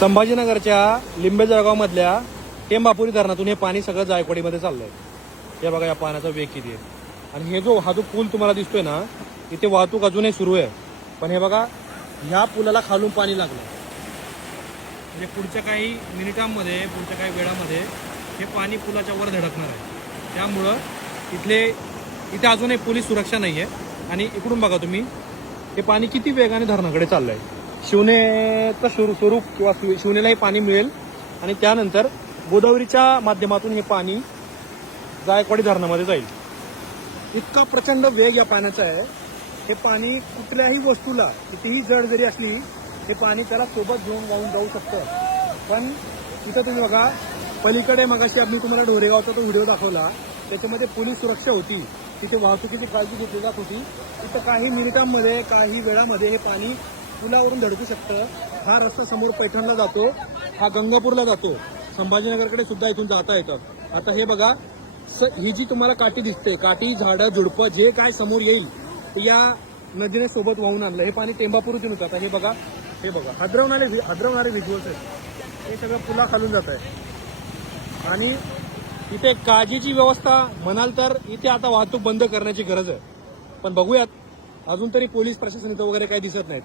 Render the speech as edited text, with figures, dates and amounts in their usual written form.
संभाजीनगरच्या लिंबे जळगावमधल्या टेंबापुरी धरणातून हे पाणी सगळं जायकवाडीमध्ये चाललंय। हे बघा या पाण्याचा वेग किती आहे। आणि हे जो हा जो पूल तुम्हाला दिसतोय ना, इथे वाहतूक अजूनही सुरू आहे। पण हे बघा ह्या पुलाला खालून पाणी लागलं, म्हणजे पुढच्या काही मिनिटांमध्ये, पुढच्या काही वेळामध्ये हे पाणी पुलाच्या वर धडकणार आहे। त्यामुळं इथे अजूनही पोलीस सुरक्षा नाही आहे। आणि इकडून बघा तुम्ही, हे पाणी किती वेगाने धरणाकडे चाललंय। शिवनेचं स्वरूप किंवा शिवनेलाही पाणी मिळेल आणि त्यानंतर गोदावरीच्या माध्यमातून हे पाणी जायकवाडी धरणामध्ये जाईल। इतका प्रचंड वेग या पाण्याचा आहे। हे पाणी कुठल्याही वस्तूला कितीही जड जरी असली, हे पाणी त्याला सोबत घेऊन वाहून जाऊ शकतं। पण इथं तुम्ही बघा, पलीकडे मगाशी आम्ही तुम्हाला ढोरेगावचा तो व्हिडिओ दाखवला, त्याच्यामध्ये पोलीस सुरक्षा होती, तिथे वाहतुकीची काळजी घेतली जात होती। तिथं काही मिनिटांमध्ये, काही वेळामध्ये हे पाणी पुलावरून धडकू शकतं। हा रस्ता समोर पैठणला जातो, हा गंगापूरला जातो, संभाजीनगरकडे सुद्धा इथून जाता येतं। आता हे बघा, ही जी तुम्हाला काठी दिसते, काठी, झाडं, झुडपं जे काय समोर येईल ते या नदीने सोबत वाहून आणलं। हे पाणी टेंबापूरतून होतं। आता हे बघा हदरवणारे व्हिज्युअल्स आहेत, हे सगळं पुला खालून जात आहे। आणि इथे काळजीची व्यवस्था म्हणाल तर इथे आता वाहतूक बंद करण्याची गरज आहे। पण बघूयात, अजून तरी पोलीस प्रशासन इथं वगैरे काही दिसत नाहीत।